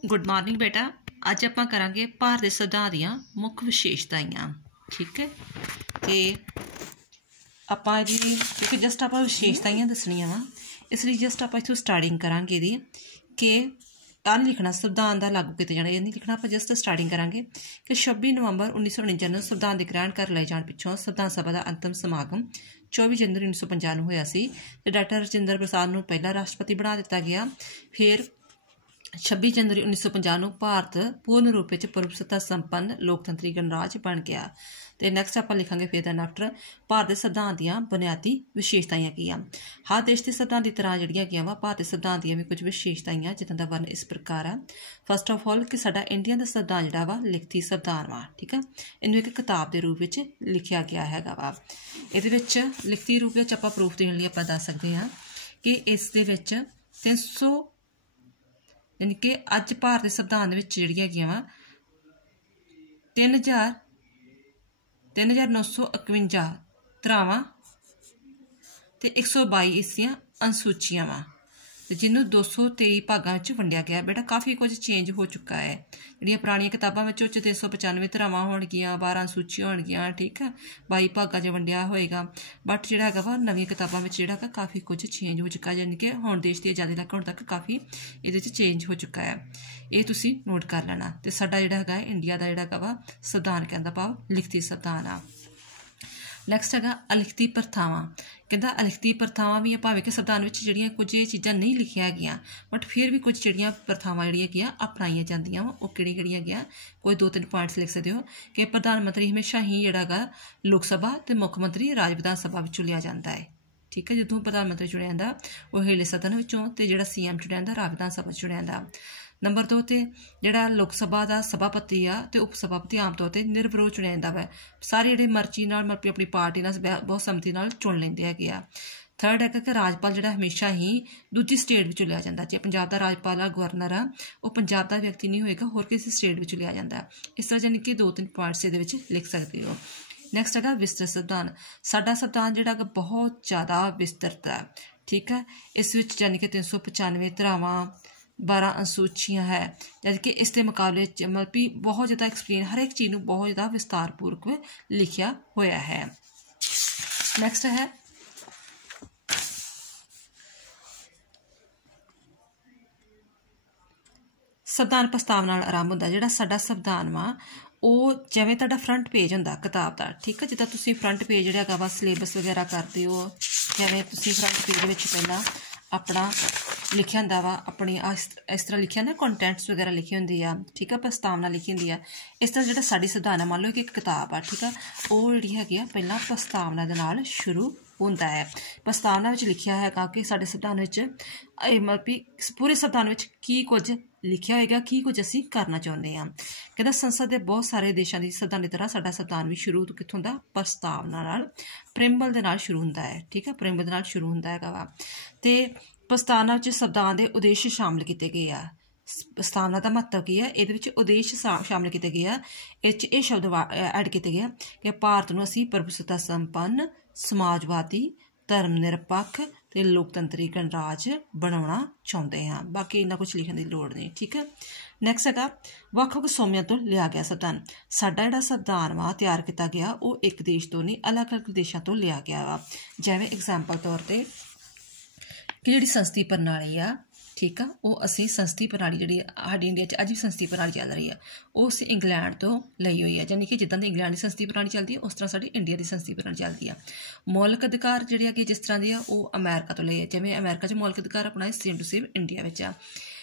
Good morning बेटा। अज आप करांगे भारत के संविधान दीयां मुख विशेषताइयां। ठीक है, तो आप जी क्योंकि जस्ट आप विशेषताइयां दसनियां वा, इसलिए जस्ट आप इत्थों स्टार्टिंग करांगे इहदी कि नहीं लिखना संविधान का लागू किया जाना, ये नहीं लिखना। आप जस्ट स्टार्टिंग करांगे कि 26 नवंबर 1949 ਨੂੰ संविधान के ग्रहण कर लाए जाने पिछों संविधान सभा का अंतिम समागम 24 जनवरी 1950 ਨੂੰ होया सी ते डॉक्टर राजेंद्र प्रसाद ਨੂੰ पहला राष्ट्रपति बना दिता गया। फिर 26 जनवरी 1950 ਨੂੰ भारत पूर्ण रूप में प्रभुसत्ता संपन्न लोकतंत्री गणराज बन गया। तो नैक्सट आप लिखांगे फिर दैन आफ्टर भारत के संविधान दीयां बुनियादी विशेषताइयां की आ। हर देश के संविधान की तरह जड़ियां की वा भारत के संविधान दीयां भी कुछ विशेषताइयां जिन्हां दा वर्ण इस प्रकार है। फस्ट ऑफ ऑल कि साडा इंडिया का संविधान जिहड़ा वा लिखती संविधान वा। ठीक है, इन्हूं एक किताब के रूप में लिखिया गया हैगा वा। इहदे विच लिखती रूप में आपां प्रूफ देण लई आपां दस सकदे हां कि इस दे विच 300 यानी कि अज भारत के संविधान जड़ियां हैगियां वा 3951 धरावां ते 122 इसदियां अनुसूचियां वा, जिन्हों 223 भागों में वंडिया गया। बेटा काफ़ी कुछ चेंज हो चुका है। जिहड़ियां पुरानियां किताबां में 395 धरावां होणगियां, 12 अनुसूचियां होणगियां। ठीक है, 22 भागों में वंडिया होएगा। बट जिहड़ा हैगा वा नवीं किताबां में जिहड़ा काफ़ी कुछ चेंज हो चुका है, यानी कि हुण देश की आज़ादी तक हुण तक काफ़ी इहदे विच चेंज हो चुका है। ये तुसीं नोट कर लेना। तो साडा जिहड़ा हैगा इंडिया का जिहड़ा हैगा वा संविधान कहण दा भाव लिखती संविधान आ। नैक्सट है अलिखती प्रथावां। कहता अलिखती प्रथावां भी भावें कि संविधान में जिहड़ियां कुछ चीज़ां नहीं लिखिया हैगियां, बट फिर भी कुछ जिहड़ियां प्रथावां जिहड़ियां अपनाईयां जांदियां वा। ओह किहड़ियां हैगियां, कोई 2-3 पॉइंट्स लिख सकते हो कि प्रधानमंत्री हमेशा ही जिहड़ा हैगा लोक सभा ते मुख्यमंत्री राज विधान सभा विचों लिया जाता है। ठीक है, जो प्रधानमंत्री चुनिया जाता वो हेले सदन विचों ते जिहड़ा CM चुनिया जाता राज विधान सभा चुनिया जाता। नंबर 2 ते जिहड़ा लोक सभा का सभापति आ ते उप सभापति आम तौर पर निर्विरोध चुनिया जाता है। सारे जिहड़े मर्जी नाल मतलब अपनी पार्टी नाल बहुत सहमति नाल चुन लैंदे हैगे आ। थर्ड है कि राजपाल जिहड़ा हमेशा ही दूजी स्टेट विचों लिया जाता। जे पंजाब का राजपाल आ गवर्नर आ वो पंजाब का व्यक्ति नहीं होएगा, होर किसी स्टेट विचों लिया जाता। इस तरह यानी कि 2-3 पॉइंट्स इहदे विच लिख सकते हो। नैक्सट है विस्तृत संविधान। साडा संविधान जिहड़ा बहुत ज़्यादा विस्तृत है। ठीक है, इस विच यानी कि 395 धरावां 12 अनुसूचियां है, जबकि इसके मुकाबले मतलब भी बहुत ज़्यादा एक्सप्लेन हर एक चीज़ को बहुत ज़्यादा विस्तारपूर्वक लिखिया होया है। नैक्सट है संविधान प्रस्तावना आरंभ होंदा। जिहड़ा साडा संविधान वा ਉਹ ਜਿਵੇਂ ਤੁਹਾਡਾ फ्रंट पेज ਹੁੰਦਾ किताब का। ठीक है, जिदा तुसीं फ्रंट पेज ਜਿਹੜਾ ਹੈਗਾ ਵਾ सिलेबस वगैरह करते हो, जिवें तुसीं फ्रंट पेज ਵਿੱਚ ਪਹਿਲਾਂ अपना लिखिया ਹੁੰਦਾ ਵਾ अपनी इस तरह लिखिया ना कंटेंट्स वगैरह लिखी होंदी आ। ठीक है, प्रस्तावना लिखी होंदी आ। इस तरह जिहड़ा साडी संविधान है, मान लो कि एक किताब आ। ठीक है, वो जिहड़ी हैगी आ ਪਹਿਲਾਂ प्रस्तावना दे नाल शुरू ਹੁੰਦਾ है। प्रस्तावना ਵਿੱਚ लिखिया हैगा कि साडे संविधान ਵਿੱਚ मतलब भी पूरे संविधान ਵਿੱਚ की कुछ लिखिया होएगा, की कुछ असीं करना चाहुंदे हां। कहता संसद के बहुत सारे देशों की संविधान की तरह साडा संविधान भी शुरू कित्थों दा प्रस्तावना नाल प्रेम्बल दे नाल शुरू हुंदा है। ठीक है, प्रेम्बल दे नाल शुरू हुंदा हैगा वा। ते प्रस्तावना ਵਿੱਚ संविधान के उद्देश्य शामिल किए गए आ। प्रस्तावना का महत्व की है, ये उद्देश्य शामिल किए गए हैं। ये शब्द ऐड किए गए कि भारत नूं असीं प्रभुसत्ता संपन्न समाजवादी धर्म निरपक्ष ते लोकतंत्री गणराज बनाना चाहते हैं। बाकी इन्ना कुछ लिखने की लोड़ नहीं। ठीक है, नैक्सट है ਵੱਖ-ਵੱਖ ਸੂਬਿਆਂ ਤੋਂ लिया गया संविधान। साडा जिहड़ा संविधान वा तैयार किया गया वो एक देश तो नहीं अलग अलग देशों तो लिया गया वा। जिवें एग्जाम्पल तौर पर कि जिहड़ी संसदीय प्रणाली आ, ठीक है, वो असी संसदीय प्रणाली जी साडी इंडिया अज भी संसदीय प्रणाली चल रही है, वो असीं इंग्लैंड तो लई हुई है। यानी कि जिद्दां दी इंग्लैंड की संसदीय प्रणाली चलती है उस तरह साडी इंडिया की संसदीय प्रणाली चलती है। मौलिक अधिकार जिहड़े हैगे जिस तरह की वो अमेरिका तो लए, जिवें अमेरिका च मौलिक अधिकार अपना सेम टू सेम इंडिया विच आ।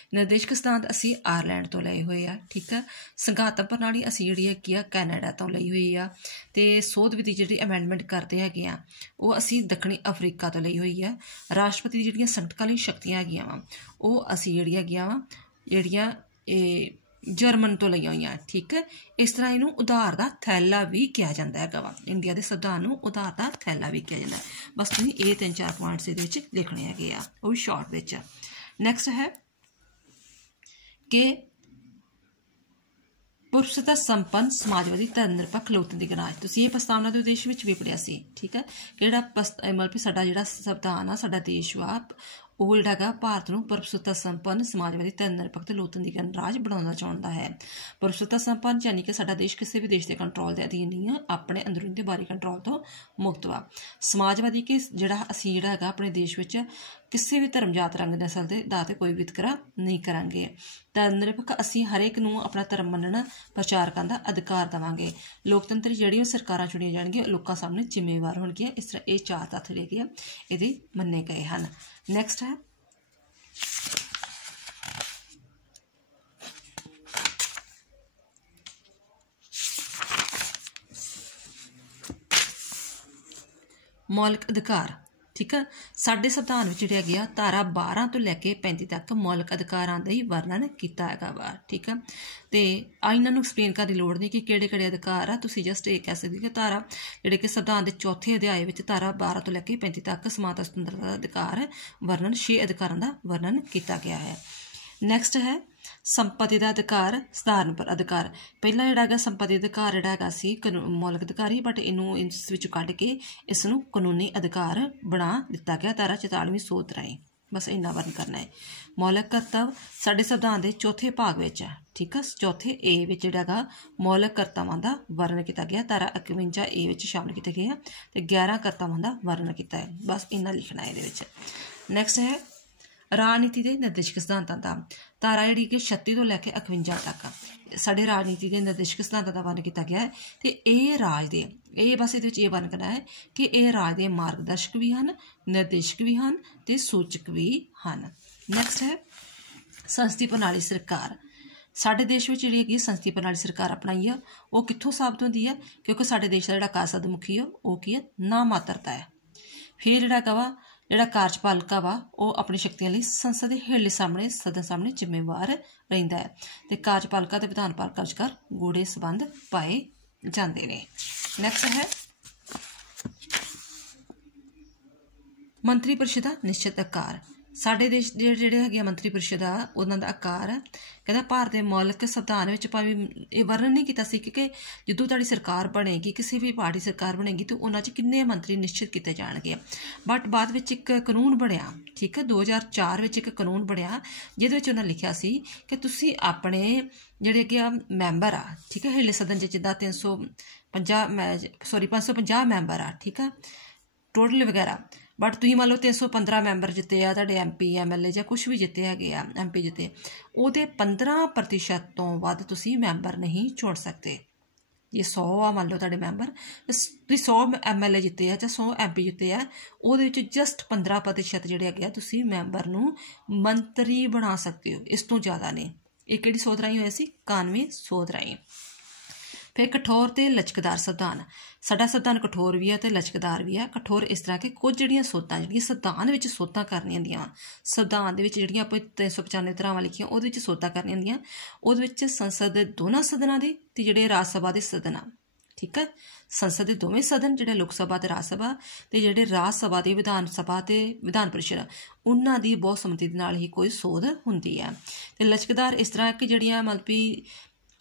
निर्देशक सिद्धांत असी आयरलैंड तो लए हुए आ। ठीक है, संघातक प्रणाली असी जिहड़ी हैगी आ कैनेडा तो लई हुई आ। ते सोध विधि जिहड़ी अमेंडमेंट करते हैगे आ वो असी दक्षिणी अफ्रीका तो लई हुई है। राष्ट्रपति दी जिहड़ियां संकटकालीन शक्तियां हैगियां वा वो असी जिहड़ी हैगियां वा जिहड़ियां जर्मन तो लईआं होईयां। ठीक है, इस तरह इनू उधार का थैला भी कहा जाता है वा। इंडिया के संविधान नूं उधार का थैला भी कहा जाता है। बस तुसीं ये 3-4 पॉइंट्स इहदे विच लिखने हैगे आ, वो भी शॉर्ट विच। नैक्सट है कि पुरुषता संपन्न समाजवादी धर्म निरपक्ष लोकतंत्री गणराज। तुसीं ये प्रस्तावना के उद्देश्य भी पढ़िया सी। ठीक है, कि जिहड़ा मतलब साडा जिहड़ा संविधान आ साडा देश वा ਉਹ ਜਿਹੜਾ ਹੈਗਾ ਭਾਰਤ ਨੂੰ ਪਰਪਸੁਤਾ ਸੰਪੰਨ ਸਮਾਜਵਾਦੀ ਤੇ ਨਿਰਪੱਖ ਲੋਕਤੰਤਰੀ ਗਣਰਾਜ ਬਣਾਉਣਾ ਚਾਹੁੰਦਾ ਹੈ। ਪਰਪਸੁਤਾ ਸੰਪੰਨ ਯਾਨੀ ਕਿ ਸਾਡਾ ਦੇਸ਼ ਕਿਸੇ ਵੀ ਦੇਸ਼ ਦੇ ਕੰਟਰੋਲ ਦੇ ਅਧੀਨ ਨਹੀਂ ਆ, ਆਪਣੇ ਅੰਦਰੂਨੀ ਤੇ ਬਾਹਰੀ ਕੰਟਰੋਲ ਤੋਂ ਮੁਕਤ ਵਾ। ਸਮਾਜਵਾਦੀ ਕਿ ਜਿਹੜਾ ਅਸੀਂ ਜਿਹੜਾ ਹੈਗਾ ਆਪਣੇ ਦੇਸ਼ ਵਿੱਚ ਕਿਸੇ ਵੀ ਧਰਮ, ਜਾਤ, ਰੰਗ, ਨਸਲ ਦੇ ਆਧਾਰ 'ਤੇ ਕੋਈ ਵਿਤਕਰਾ ਨਹੀਂ ਕਰਾਂਗੇ। ਤਾਂ ਨਿਰਪੱਖ ਅਸੀਂ ਹਰੇਕ ਨੂੰ ਆਪਣਾ ਧਰਮ ਮੰਨਣ, ਪ੍ਰਚਾਰ ਕਰਨ ਦਾ ਅਧਿਕਾਰ ਦੇਵਾਂਗੇ। ਲੋਕਤੰਤਰੀ ਜਿਹੜੀਆਂ ਸਰਕਾਰਾਂ ਚੁਣੀਆਂ ਜਾਣਗੀਆਂ ਲੋਕਾਂ ਸਾਹਮਣੇ ਜ਼ਿੰਮੇਵਾਰ ਹੋਣਗੀਆਂ। ਇਸ ਤਰ੍ਹਾਂ ਇਹ 4 ਤੱਥ ਜਿਹੜੇ ਆ ਇਹਦੇ ਮੰਨੇ ਗਏ ਹਨ। ਨੈਕਸਟ ਹੈ ਮੌਲਿਕ ਅਧਿਕਾਰ। ਠੀਕ ਆ, ਸਾਡੇ ਸੰਵਿਧਾਨ ਵਿੱਚ ਜਿਹੜੇ ਹੈਗੇ ਆ ਧਾਰਾ 12 ਤੋਂ ਲੈ ਕੇ 35 ਤੱਕ ਮੌਲਿਕ ਅਧਿਕਾਰਾਂ ਦਾ ਹੀ ਵਰਣਨ ਕੀਤਾ ਹੈਗਾ ਵਾ। ਠੀਕ ਆ, ਤੇ ਇਹਨਾਂ ਨੂੰ ਐਕਸਪਲੇਨ ਕਰਨ ਦੀ ਲੋੜ ਨਹੀਂ ਕਿ ਕਿਹੜੇ ਕਿਹੜੇ ਅਧਿਕਾਰ ਆ। ਤੁਸੀਂ ਜਸਟ ਇਹ ਕਹਿ ਸਕਦੇ ਕਿ ਧਾਰਾ ਜਿਹੜੇ ਕਿ ਸੰਵਿਧਾਨ ਦੇ 4ਥੇ ਅਧਿਆਏ ਵਿੱਚ ਧਾਰਾ 12 ਤੋਂ ਲੈ ਕੇ 35 ਤੱਕ ਸਮਾਨਤਾ, ਸੁਤੰਤਰਤਾ ਦਾ ਅਧਿਕਾਰ ਵਰਣਨ 6 ਅਧਿਕਾਰਾਂ ਦਾ ਵਰਣਨ ਕੀਤਾ ਗਿਆ ਹੈ। ਨੈਕਸਟ ਹੈ ਸੰਪਤੀ ਦਾ ਅਧਿਕਾਰ, ਸਧਾਰਨ ਪਰ ਅਧਿਕਾਰ। ਪਹਿਲਾਂ ਜਿਹੜਾ ਹੈਗਾ ਸੰਪਤੀ ਅਧਿਕਾਰ ਜਿਹੜਾ ਹੈਗਾ ਸੀ ਮੌਲਿਕ ਅਧਿਕਾਰ ਹੀ, ਬਟ ਇਹਨੂੰ ਇਸ ਵਿੱਚੋਂ ਕੱਢ ਕੇ ਇਸ ਨੂੰ ਕਾਨੂੰਨੀ ਅਧਿਕਾਰ ਬਣਾ ਦਿੱਤਾ ਗਿਆ ਧਾਰਾ 44ਵੀਂ ਸੋਧ ਰਾਹੀਂ। ਬਸ ਇੰਨਾ ਵਰਣਨ ਕਰਨਾ ਹੈ। ਮੌਲਿਕ ਕਰਤੱਵ ਸਾਡੇ ਸੰਵਿਧਾਨ ਦੇ 4ਥੇ ਭਾਗ ਵਿੱਚ ਹੈ। ਠੀਕ ਆ, 4ਥੇ ਏ ਵਿੱਚ ਜਿਹੜਾ ਹੈਗਾ ਮੌਲਿਕ ਕਰਤੱਵਾਂ ਦਾ ਵਰਣਨ ਕੀਤਾ ਗਿਆ। ਧਾਰਾ 51 ਏ ਵਿੱਚ ਸ਼ਾਮਲ ਕੀਤੇ ਗਏ ਆ ਤੇ 11 ਕਰਤੱਵਾਂ ਦਾ ਵਰਣਨ ਕੀਤਾ ਹੈ। ਬਸ ਇੰਨਾ ਲਿਖਣਾ ਇਹਦੇ ਵਿੱਚ। ਨੈਕਸਟ ਹੈ ਰਾਜਨੀਤੀ ਦੇ ਨਿਰਦੇਸ਼ਕ ਸਿਧਾਂਤਾਂ ਦਾ। ਧਾਰਾ ਜਿਹੜੀ ਕਿ 36 ਤੋਂ ਲੈ ਕੇ 51 ਤੱਕ ਸਾਡੇ ਰਾਜਨੀਤੀ ਦੇ ਨਿਰਦੇਸ਼ਕ ਸਿਧਾਂਤਾਂ ਦਾ ਵਰਣਨ ਕੀਤਾ ਗਿਆ ਹੈ। ਤੇ ਇਹ ਰਾਜ ਦੇ ਬਸ ਇਹਦੇ ਵਿੱਚ ਇਹ ਵਰਣਨ ਕਰਨਾ ਹੈ ਕਿ ਇਹ ਰਾਜ ਦੇ ਮਾਰਗਦਰਸ਼ਕ ਵੀ ਹਨ, ਨਿਰਦੇਸ਼ਕ ਵੀ ਹਨ ਤੇ ਸੂਚਕ ਵੀ ਹਨ। ਨੈਕਸਟ ਹੈ ਸੰਸਦੀ ਪ੍ਰਣਾਲੀ ਸਰਕਾਰ। ਸਾਡੇ ਦੇਸ਼ ਵਿੱਚ ਜਿਹੜੀ ਹੈਗੀ ਸੰਸਦੀ ਪ੍ਰਣਾਲੀ ਸਰਕਾਰ ਅਪਣਾਈ ਆ ਉਹ ਕਿੱਥੋਂ ਸਾਬਤ ਹੁੰਦੀ ਹੈ? ਕਿਉਂਕਿ ਸਾਡੇ ਦੇਸ਼ ਦਾ ਜਿਹੜਾ ਕਾਰਜਸਦ ਮੁਖੀ ਆ ਉਹ ਕੀ ਹੈ? ਨਾ ਮਾਤਰਤਾ ਹੈ। ਫਿਰ ਜਿਹੜਾ ਹੈਗਾ ਵਾ ਜਿਹੜਾ ਕਾਰਜਪਾਲਿਕਾ ਵਾ ਉਹ ਆਪਣੀ ਸ਼ਕਤੀਆਂ ਲਈ ਸੰਸਦ ਦੇ ਹੇਠਲੇ ਸਾਹਮਣੇ ਸਦਨ ਸਾਹਮਣੇ ਜ਼ਿੰਮੇਵਾਰ ਰਹਿੰਦਾ ਹੈ ਤੇ ਕਾਰਜਪਾਲਿਕਾ ਤੇ ਵਿਧਾਨ ਪਾਲਿਕਾ ਵਿਚਕਾਰ ਗੂੜੇ ਸੰਬੰਧ ਪਾਏ ਜਾਂਦੇ ਨੇ। ਨੈਕਸਟ ਹੈ ਮੰਤਰੀ ਪਰਿਸ਼ਦ ਦਾ ਨਿਸ਼ਚਿਤ ਆਕਾਰ। ਸਾਡੇ ਦੇਸ਼ ਦੇ ਜਿਹੜੇ ਹੈਗੇ ਆ ਮੰਤਰੀ ਪਰਿਸ਼ਦ ਆ ਉਹਨਾਂ ਦਾ ਆਕਾਰ ਕਹਿੰਦਾ ਭਾਰਤ ਦੇ ਮੌਲਿਕ ਸੰਵਿਧਾਨ ਵਿੱਚ ਭਾਵੇਂ ਇਹ ਵਰਣਨ ਨਹੀਂ ਕੀਤਾ ਸੀ ਕਿ ਜਦੋਂ ਤੁਹਾਡੀ ਸਰਕਾਰ ਬਣੇਗੀ, ਕਿਸੇ ਵੀ ਪਾਰਟੀ ਸਰਕਾਰ ਬਣੇਗੀ ਤਾਂ ਉਹਨਾਂ 'ਚ ਕਿੰਨੇ ਮੰਤਰੀ ਨਿਸ਼ਚਿਤ ਕੀਤੇ ਜਾਣਗੇ। ਬਟ ਬਾਅਦ ਵਿੱਚ ਇੱਕ ਕਾਨੂੰਨ ਬਣਿਆ। ਠੀਕ ਹੈ, 2004 ਵਿੱਚ ਇੱਕ ਕਾਨੂੰਨ ਬਣਿਆ ਜਿਹਦੇ ਵਿੱਚ ਉਹਨਾਂ ਲਿਖਿਆ ਸੀ ਕਿ ਤੁਸੀਂ ਆਪਣੇ ਜਿਹੜੇ ਕਿ ਆ ਮੈਂਬਰ ਆ, ਠੀਕ ਹੈ, ਹੇਠਲੇ ਸਦਨ 'ਚ ਜਿੱਦਾਂ 550 ਮੈਂਬਰ ਆ, ਠੀਕ ਆ ਟੋਟਲ ਵਗੈਰਾ, ਬਟ ਤੁਸੀਂ ਮੰਨ ਲਓ 315 ਮੈਂਬਰ ਜਿੱਤੇ ਆ ਤੁਹਾਡੇ MP MLA ਜਾਂ ਕੁਛ ਵੀ ਜਿੱਤੇ ਹੈਗੇ ਆ, MP ਜਿੱਤੇ, ਉਹਦੇ 15% ਤੋਂ ਵੱਧ ਤੁਸੀਂ ਮੈਂਬਰ ਨਹੀਂ ਚੁਣ ਸਕਦੇ। ਜੇ 100 ਆ ਮੰਨ ਲਓ ਤੁਹਾਡੇ ਮੈਂਬਰ, ਤੁਸੀਂ 100 MLA ਜਿੱਤੇ ਆ ਜਾਂ 100 MP ਜਿੱਤੇ ਆ, ਉਹਦੇ ਵਿੱਚ ਜਸਟ 15% ਜਿਹੜੇ ਹੈਗੇ ਆ ਤੁਸੀਂ ਮੈਂਬਰ ਨੂੰ ਮੰਤਰੀ ਬਣਾ ਸਕਦੇ ਹੋ, ਇਸ ਤੋਂ ਜ਼ਿਆਦਾ ਨਹੀਂ। ਇਹ ਕਿਹੜੀ ਸੋਧ ਰਾਹੀਂ ਹੋਇਆ ਸੀ? 91 ਸੋਧ ਰਾਹੀਂ। ਫਿਰ ਕਠੋਰ ਤੇ ਲਚਕਦਾਰ ਸੰਵਿਧਾਨ। ਸਾਡਾ ਸੰਵਿਧਾਨ ਕਠੋਰ ਵੀ ਹੈ ਤੇ ਲਚਕਦਾਰ ਵੀ ਹੈ। ਕਠੋਰ ਇਸ ਤਰ੍ਹਾਂ ਕਿ ਕੁਝ ਜਿਹੜੀਆਂ ਸੋਧਾਂ ਜਿਹੜੀਆਂ ਸੰਵਿਧਾਨ ਵਿੱਚ ਸੋਧਾਂ ਕਰਨੀਆਂ ਹੁੰਦੀਆਂ ਵਾ, ਸੰਵਿਧਾਨ ਦੇ ਵਿੱਚ ਜਿਹੜੀਆਂ ਆਪਾਂ 395 ਧਾਰਾਵਾਂ ਲਿਖੀਆਂ ਉਹਦੇ ਵਿੱਚ ਸੋਧਾਂ ਕਰਨੀਆਂ ਹੁੰਦੀਆਂ, ਉਹਦੇ ਵਿੱਚ ਸੰਸਦ ਦੇ ਦੋਨਾਂ ਸਦਨਾਂ ਦੀ ਤੇ ਜਿਹੜੇ ਰਾਜ ਸਭਾ ਦੇ ਸਦਨ ਆ, ਠੀਕ ਹੈ, ਸੰਸਦ ਦੇ ਦੋਵੇਂ ਸਦਨ ਜਿਹੜੇ ਲੋਕ ਸਭਾ ਤੇ ਰਾਜ ਸਭਾ ਤੇ ਜਿਹੜੇ ਰਾਜ ਸਭਾ ਦੇ ਵਿਧਾਨ ਸਭਾ ਤੇ ਵਿਧਾਨ ਪਰਿਸ਼ਦ, ਉਹਨਾਂ ਦੀ ਬਹੁਤ ਸੰਮਤੀ ਦੇ ਨਾਲ ਹੀ ਕੋਈ ਸੋਧ ਹੁੰਦੀ ਹੈ। ਤੇ ਲਚਕਦਾਰ ਇਸ ਤਰ੍ਹਾਂ ਕਿ ਜਿਹੜੀਆਂ ਮਤਲਬ ਵੀ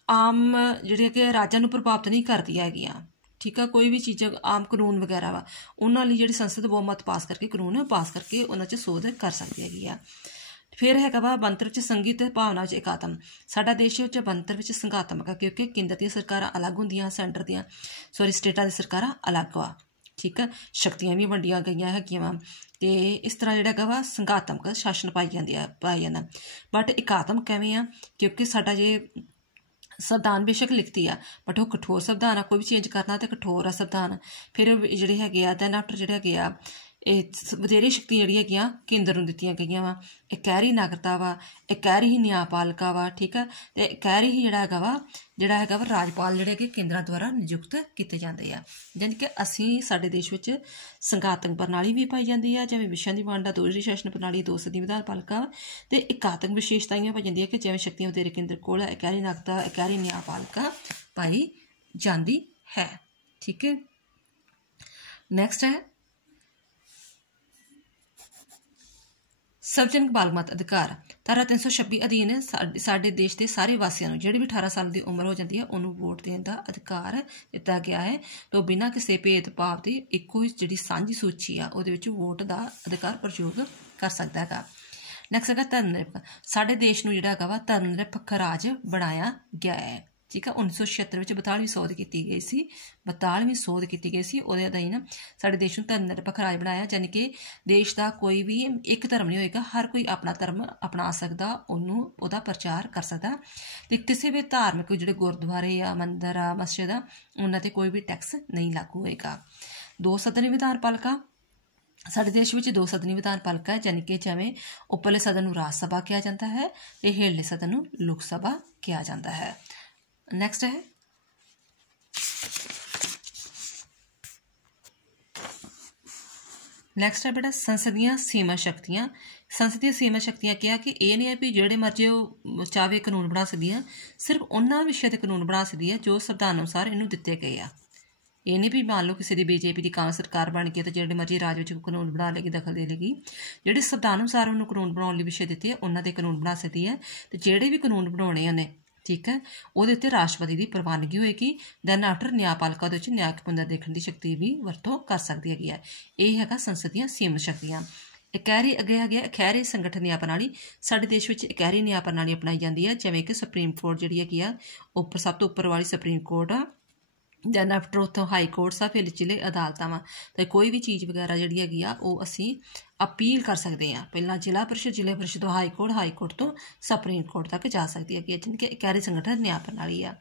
ਆਮ ਜਿਹੜੀਆਂ ਕਿ ਰਾਜਾਂ ਨੂੰ ਪ੍ਰਭਾਵਿਤ ਨਹੀਂ ਕਰਦੀਆਂ ਹੈਗੀਆਂ, ਠੀਕ ਆ, ਕੋਈ ਵੀ ਚੀਜ਼ ਆਮ ਕਾਨੂੰਨ ਵਗੈਰਾ ਵਾ ਉਹਨਾਂ ਲਈ ਜਿਹੜੀ ਸੰਸਦ ਬਹੁਮਤ ਪਾਸ ਕਰਕੇ ਕਾਨੂੰਨ ਪਾਸ ਕਰਕੇ ਉਹਨਾਂ 'ਚ ਸੋਧ ਕਰ ਸਕਦੀ ਹੈਗੀ ਆ। ਫਿਰ ਹੈਗਾ ਵਾ ਬਣਤਰ ਵਿੱਚ ਸੰਗੀਤ ਭਾਵਨਾ ਵਿੱਚ ਇਕਾਤਮ। ਸਾਡਾ ਦੇਸ਼ ਵਿੱਚ ਬਣਤਰ ਵਿੱਚ ਸੰਘਾਤਮਕ ਆ ਕਿਉਂਕਿ ਕੇਂਦਰ ਦੀਆਂ ਸਰਕਾਰਾਂ ਅਲੱਗ ਹੁੰਦੀਆਂ, ਸਟੇਟਾਂ ਦੀਆਂ ਸਰਕਾਰਾਂ ਅਲੱਗ ਵਾ, ਠੀਕ ਆ, ਸ਼ਕਤੀਆਂ ਵੀ ਵੰਡੀਆਂ ਗਈਆਂ ਹੈਗੀਆਂ ਵਾ ਤੇ ਇਸ ਤਰ੍ਹਾਂ ਜਿਹੜਾ ਹੈਗਾ ਵਾ ਸੰਘਾਤਮਕ ਸ਼ਾਸਨ ਪਾਈ ਜਾਂਦਾ। ਬਟ ਇਕਾਤਮਕ ਕਿਵੇਂ ਆ? ਕਿਉਂਕਿ ਸਾਡਾ ਜੇ ਸੰਵਿਧਾਨ ਬੇਸ਼ੱਕ ਲਿਖਤੀ ਆ ਬਟ ਉਹ ਕਠੋਰ ਸੰਵਿਧਾਨ ਆ, ਕੋਈ ਵੀ ਚੇਂਜ ਕਰਨਾ ਤੇ ਕਠੋਰ ਆ ਸੰਵਿਧਾਨ। ਫਿਰ ਜਿਹੜੇ ਹੈਗੇ ਆ ਦੈਨ ਆਫਟਰ ਜਿਹੜੇ ਹੈਗੇ ਆ ਇਹ ਵਧੇਰੇ ਸ਼ਕਤੀ ਜਿਹੜੀਆਂ ਹੈਗੀਆਂ ਕੇਂਦਰ ਨੂੰ ਦਿੱਤੀਆਂ ਗਈਆਂ ਵਾ। ਇਹ ਕਹਿਰੀ ਨਾਗਰਿਕਤਾ ਵਾ, ਇਹ ਕਹਿਰੀ ਹੀ ਨਿਆਂਪਾਲਿਕਾ ਵਾ, ਠੀਕ ਆ, ਤੇ ਕਹਿਰੀ ਹੀ ਜਿਹੜਾ ਹੈਗਾ ਵਾ ਰਾਜਪਾਲ ਜਿਹੜੇ ਕਿ ਕੇਂਦਰਾਂ ਦੁਆਰਾ ਨਿਯੁਕਤ ਕੀਤੇ ਜਾਂਦੇ ਆ। ਯਾਨੀ ਕਿ ਅਸੀਂ ਸਾਡੇ ਦੇਸ਼ ਵਿੱਚ ਸੰਘਾਤਮਕ ਪ੍ਰਣਾਲੀ ਵੀ ਪਾਈ ਜਾਂਦੀ ਆ, ਜਿਵੇਂ ਵਿਸ਼ਿਆਂ ਦੀ ਵੰਡ ਆ, 2 ਜਿਹੜੀ ਸ਼ਾਸਨ ਪ੍ਰਣਾਲੀ, 2 ਸਦੀ ਵਿਧਾਨ ਪਾਲਿਕਾ ਵਾ, ਤੇ ਇਕਾਤਮਕ ਵਿਸ਼ੇਸ਼ਤਾਵਾਂ ਪਾਈ ਜਾਂਦੀਆਂ ਕਿ ਜਿਵੇਂ ਸ਼ਕਤੀਆਂ ਵਧੇਰੇ ਕੇਂਦਰ ਕੋਲ ਹੈ, ਕਹਿਰੀ ਨਾਗਰਿਕਤਾ, ਕਹਿਰੀ ਨਿਆਂਪਾਲਿਕਾ ਪਾਈ ਜਾਂਦੀ ਹੈ। ਠੀਕ ਹੈ, ਨੈਕਸਟ ਹੈ ਸਰਵਜਨਕ ਬਾਲਮਤ ਅਧਿਕਾਰ। ਧਾਰਾ 326 ਅਧੀਨ ਸਾਡੇ ਦੇਸ਼ ਦੇ ਸਾਰੇ ਵਾਸੀਆਂ ਨੂੰ ਜਿਹੜੇ ਵੀ 18 ਸਾਲ ਦੀ ਉਮਰ ਹੋ ਜਾਂਦੀ ਹੈ ਉਹਨੂੰ ਵੋਟ ਦੇਣ ਦਾ ਅਧਿਕਾਰ ਦਿੱਤਾ ਗਿਆ ਹੈ ਤੇ ਉਹ ਬਿਨਾਂ ਕਿਸੇ ਭੇਦਭਾਵ ਦੇ ਇੱਕੋ ਹੀ ਜਿਹੜੀ ਸਾਂਝੀ ਸੂਚੀ ਆ ਉਹਦੇ ਵਿੱਚ ਵੋਟ ਦਾ ਅਧਿਕਾਰ ਪ੍ਰਯੋਗ कर सकता है। नैक्सट है धर्मनिरपक्ष, साढ़े देश नूं जिहड़ा हैगा वा धर्मनिरपक्ष राज बनाया गया है। ठीक है, 1976 में 42वीं सोध की गई सी, 42वीं सोध की गई सी, उहदे अधीन साढ़े देश नूं धर्मनिरपक्ष राज बनाया, यानी कि देश का कोई भी एक धर्म नहीं होएगा, हर कोई अपना धर्म अपना सकता, उन्होंने उहदा प्रचार कर सकता। तो किसी भी धार्मिक जिहड़े गुरुद्वारे आ मंदिर आ मस्जिद आ उन्हां ते कोई भी टैक्स नहीं लागू होएगा। 2 सदनी विधान पालिका, साढ़े देश में 2 सदनी विधान पालिका है, यानी कि जिवें उपरले सदन नूं राज सभा कहा जाता है तो हेठले सदन नूं लोक सभा कहा जाता है। नैक्सट है नैक्सट है बेटा संसदीय सीमा शक्तियां। संसदीय सीमा शक्तियां क्या कि यह नहीं है भी जेड़े मर्जी चाहे कानून बना सकती है, सिर्फ उन्होंने विषय के कानून बना सकती है जो संविधान अनुसार इनू दिते गए आ। ये नहीं भी मान लो किसी की बीजेपी की कांग्रेस सरकार बन गई तो जेडे मर्जी राज में कानून बना लेगी, दखल दे लेगी, जेडे संविधान अनुसार उन्होंने कानून बनाने विषय दिते है उन्होंने कानून बना सकती है। तो जेडे भी कानून बनाने उन्हें, ठीक है, वो राष्ट्रपति की प्रवानगी होएगी। दैन आफ्टर न्यायपालिका न्यायिक पुनर देखने की शक्ति भी वरतों कर सकती है। यह है संसदीय सीमित शक्तियां। इकहरी अगे है इकहरी संगठन न्याय प्रणाली, साढ़े देश में इकहरी न्याय प्रणाली अपनाई जाती है, जिवें कि सुप्रीम कोर्ट जी है उपर सब तो उपर वाली सुप्रीम कोर्ट आ, दैन आफ्टर उतों हाई कोर्ट्स आ, फिर निचले अदालतां वा। तो कोई भी चीज़ वगैरह जी हैगी आ वो असी अपील कर सकते हैं, पहला जिला परिषद तो हाई कोर्ट तो सुप्रीम कोर्ट तक जा सकती है, जिनके कि इकहरी संगठन न्याय प्रणाली आ।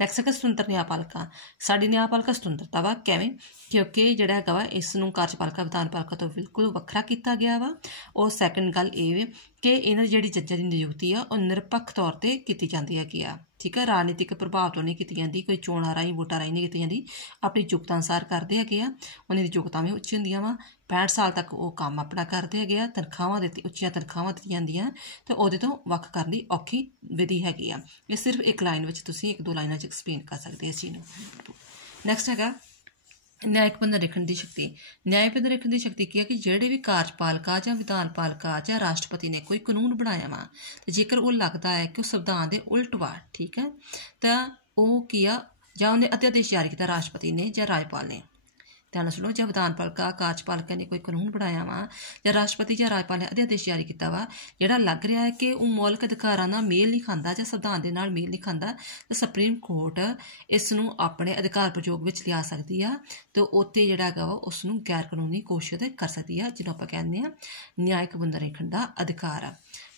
नैक्सट है स्वतंत्र न्यायपालिका, साड़ी न्यायपालिका स्वतंत्रता वा कैवें क्योंकि जिहड़ा हैगा वा इसनूं कार्यपालिका विधान पालिका तो बिल्कुल वखरा किया गया वा। और सैकेंड गल ये कि इन्हां दी जिहड़ी जजां दी नियुक्ति आ उह निरपक्ष तौर पर की जाती हैगी आ। ठीक है, राजनीतिक प्रभाव तो नहीं की जाती, कोई चोणां राहीं वोटां राहीं नहीं की जाती, अपनी योग्यता अनुसार करते हैं। उन्हां दी योग्यता भी उच्ची हुंदियां वा, 65 साल तक वो काम अपना करते हैं, तनखावां दी उच्चियां तनखावां दी जांदियां, तो उहदे तो वख करनी औखी विधि हैगी आ। ये सिर्फ एक लाइन में तुसीं 1-2 लाइनां च एक्सप्लेन कर सकते इस चीज़ नूं। नैक्सट हैगा न्यायिक पुनरीक्षण की शक्ति। न्यायिक पुनरीक्षण की शक्ति की है कि जेडे भी कार्यपालिका या विधान पालिका या राष्ट्रपति ने कोई कानून बनाया वा तो जेकर वो लगता है कि संविधान के उल्ट वा, ठीक है, तो वह किया या उन्हें अध्यादेश जारी किया राष्ट्रपति ने या राज्यपाल ने। ध्यान सुनो, जब विधान पालिका कार्यपालिका ने कोई कानून बनाया वा या राष्ट्रपति या राज्यपाल ने अध्यादेश जारी किया वा जिहड़ा लग रहा है कि वह मौलिक अधिकारां नाल मेल नहीं खाता या संविधान दे नाल मेल नहीं खाता, तो सुप्रीम कोर्ट इसनूं अपने अधिकार प्रयोग विच लिया सकती है। तो उत्ते जिहड़ा हैगा वा उसनूं गैर कानूनी घोषित कर सकती है, जिन्हों आपां कहंदे आ न्यायिक पुनरीक्षण दा अधिकार।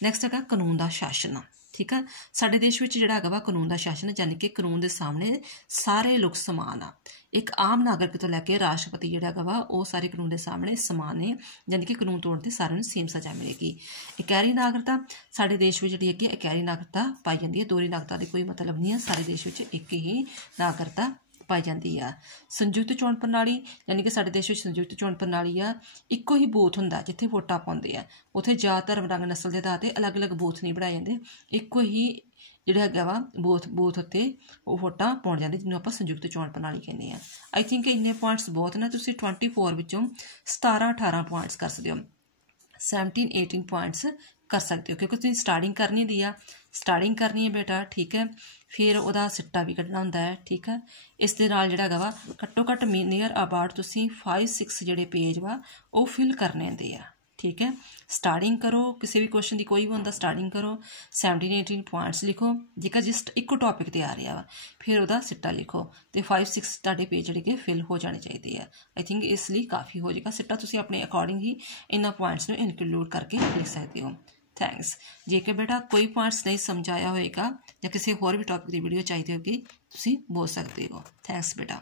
नैक्सट हैगा कानून दा शासन। ठीक है, साडे देश में जिहड़ा हैगा वा कानून दा शासन, यानी कि कानून के सामने सारे लोग समान आ। एक आम नागरिक तो लैके राष्ट्रपति जिहड़ा हैगा वा वो सारे कानून के सामने समान ने, यानी कि कानून तोड़ते सारिਆਂ ਨੂੰ सेम सज़ा मिलेगी। इकहरी नागरिकता, साडे देश में जिहड़ी हैगी इकहरी नागरिकता पाई जाती है, दोहरी नागरिकता की कोई मतलब नहीं है, सारे देश में एक ही नागरिकता पाई जाती है। संयुक्त चोण प्रणाली, यानी कि साडे देश में संयुक्त चोण प्रणाली आ, इक्को ही बूथ हुंदा जिथे वोटां पाउंदे आ, उत्थे जात धर्म रंग नस्ल के आधार पर अलग अलग बूथ नहीं बनाए जाते, इक्को ही जिहड़ा हैगा वा बूथ उत्ते वोटां पाउण जांदे, जिन्हों आपां संयुक्त चोण प्रणाली कहने आ। आई थिंक इन्ने पॉइंट्स बहुत ने, तुसीं 24 विचों 17-18 पॉइंट्स कर सकते हो, 17-18 पॉइंट्स कर सकते हो, क्योंकि तुसीं स्टार्टिंग करनी दी आ, स्टार्टिंग करनी है बेटा, ठीक है, फिर उहदा सिट्टा भी कड्ढना हुंदा है। ठीक है, इस दे नाल जिहड़ा हैगा वा घट्टो घट्ट नियर अबाउट तुसीं 5-6 जिहड़े पेज वा वो फिल करने होंदे आ। ठीक है, स्टार्टिंग करो, किसी भी क्वेश्चन की कोई भी होंदा स्टार्टिंग करो, 17-18 पॉइंट्स लिखो, जेकर जस्ट इक्को टॉपिक ते आ रहा वा, फिर उहदा सिट्टा लिखो, तो 5-6 तुहाडे पेज जिहड़े कि फिल हो जाने चाहिए। आई थिंक इसलिए काफ़ी हो जाएगा सिट्टा, तुसीं अपने अकॉर्डिंग ही इन्हां पॉइंट्स नूं इंक्लूड करके लिख सकते हो। थैंक्स। जेकर बेटा कोई पॉइंट्स नहीं समझ आया होएगा या किसी होर भी टॉपिक की वीडियो चाहिए होगी, तुसीं बोल सकते हो। थैंक्स बेटा।